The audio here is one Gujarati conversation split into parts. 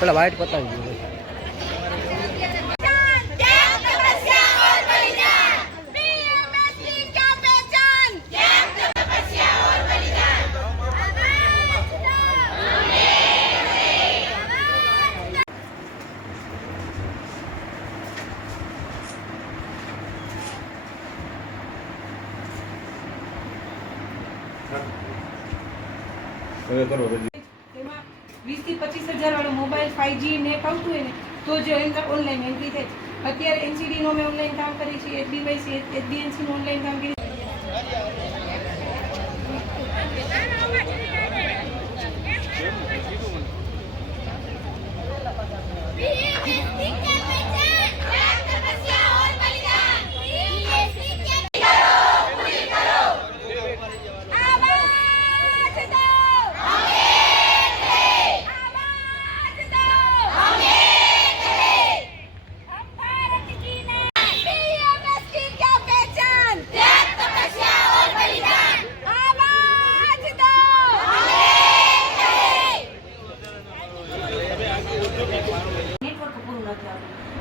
પેલા વાઇટ પતાવી દો. એમાં 20 થી 25,000 વાળો મોબાઈલ 5G નેટ આવતું હોય ને તો જ ઓનલાઈન એન્ટ્રી થાય. અત્યારે NCD નો અમે ઓનલાઈન કામ કરીએ છીએ, HBYC HBNC નું ઓનલાઈન કામ કરીએ.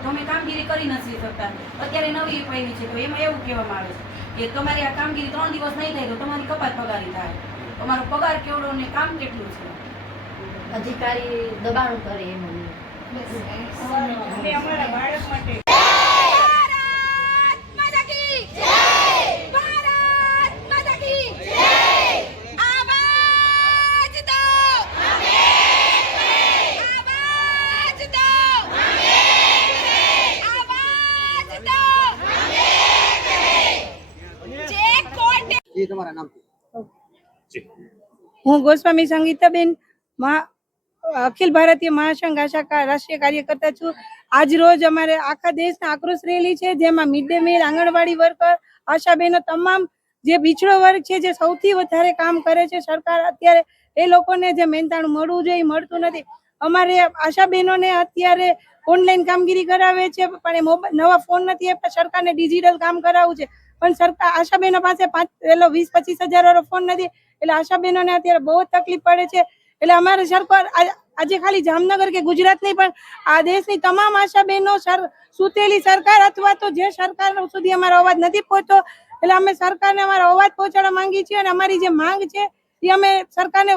તમે કામગીરી કરી નથી શકતા. અત્યારે નવી આવી છે તો એમાં એવું કહેવામાં આવે છે કે તમારી આ કામગીરી 3 દિવસ નહીં થાય તો તમારી કપાત પગારી થાય. તમારો પગાર કેવડો ને કામ કેટલું છે. અધિકારી દબાણ કરે એમ અમે અમારા બાળક માટે હું ગોસ્વામી સંગીતાબેન અખિલ ભારતીય મહાસંઘ આશા રાષ્ટ્રીય કાર્યકર્તા છું. આજ રોજ અમારે આખા દેશના આક્રોશ રેલી છે, જેમાં મિડ ડે મીલ, આંગણવાડી વર્કર, આશાબેનો, તમામ જે પીછડો વર્ગ છે જે સૌથી વધારે કામ કરે છે. સરકાર અત્યારે એ લોકોને જે મહેનતાણું મળવું જોઈએ મળતું નથી. અમારે આશાબેનોને અત્યારે ઓનલાઈન કામગીરી કરાવે છે પણ એ નવા ફોન નથી આપતા. સરકારને ડિજિટલ કામ કરાવવું છે પણ સરકાર આશાબેનો પાસે 20-25,000 વાળો ફોન નથી. એટલે આશાબેનોને અત્યારે બહુ તકલીફ પડે છે. એટલે અમારે સરકાર આજે ખાલી જામનગર કે ગુજરાત નહીં પણ આ દેશની તમામ આશાબેનો સુતેલી સરકાર અથવા તો જે સરકાર સુધી અમારો અવાજ નથી પહોંચતો એટલે અમે સરકારને અમારો અવાજ પહોંચાડવા માંગીએ છીએ. અને અમારી જે માંગ છે એ અમે સરકારને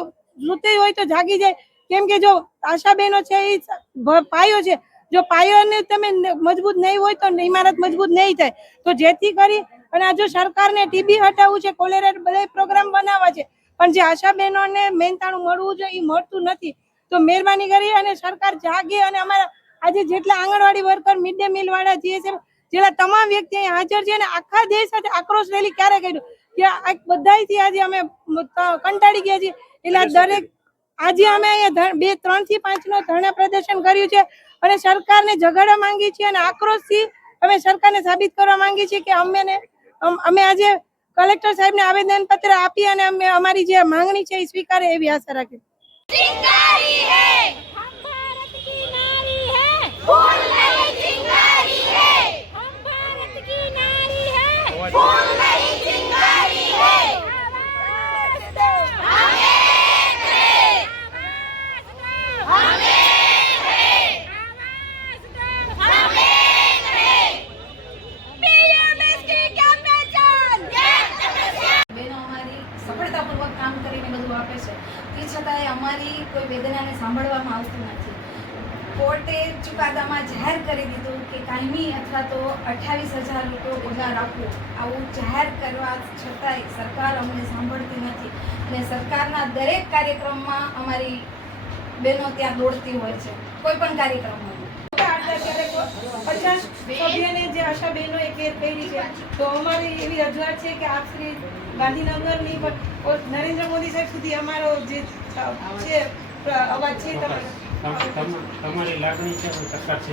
સુતી હોય તો જાગી જાય. કેમ કે જો આશાબેનો છે એ પાયો છે, જો પાયોને તમે મજબૂત નહીં હોય તો ઇમારત મજબૂત નહીં થાય. તો જેથી કરી અને આ જો સરકારને TB હટાવવું છે, કોલેરા બધા પ્રોગ્રામ બનાવવા છે પણ જે આશાબેનોને મહેનતાણું મળવું જોઈએ એ મળતું નથી. તો મહેરબાની કરી અને સરકાર જાગે અને અમારા આજે જેટલા આંગણવાડી વર્કર, મિડ ડે મીલ વાળા GSM જેટલા તમામ વ્યક્તિ અહીં હાજર છે અને આખા દેશ સાથે આક્રોશ રેલી ક્યારે કર્યું કે બધાથી આજે અમે કંટાળી ગયા છીએ. એટલે દરેક આજે અમે અહીંયા 2, 3 થી 5 નો ધરણા પ્રદર્શન કર્યું છે અને સરકારને જગાડવા માંગી છીએ અને આક્રોશથી અમે સરકારને સાબિત કરવા માંગી છીએ કે અમે આજે કલેક્ટર સાહેબને આવેદન પત્ર આપી અને અમે અમારી જે માંગણી છે એ સ્વીકારે એવી આશા રાખીએ. સફળતાપૂર્વક કામ કરીને બધું આપે છે તે છતાંય અમારી કોઈ વેદનાને સાંભળવામાં આવતું નથી. કોર્ટે ચુકાદામાં જાહેર કરી દીધું કે કાયમી અથવા તો 28,000 પગાર આપવો. આવું જાહેર કરવા છતાંય સરકાર અમને સાંભળતી નથી અને સરકારના દરેક કાર્યક્રમમાં અમારી બહેનો ત્યાં દોડતી હોય છે. કોઈ પણ કાર્યક્રમમાં 50 સભ્યને જે આશાબેનો એ કેર કરી છે તો અમારી એવી રજૂઆત છે કે આપ શ્રી ગાંધીનગરની પણ નરેન્દ્ર મોદી સાહેબ સુધી અમારો જે છે અવાજ છે તમારી લાગણી છે સરકાર છે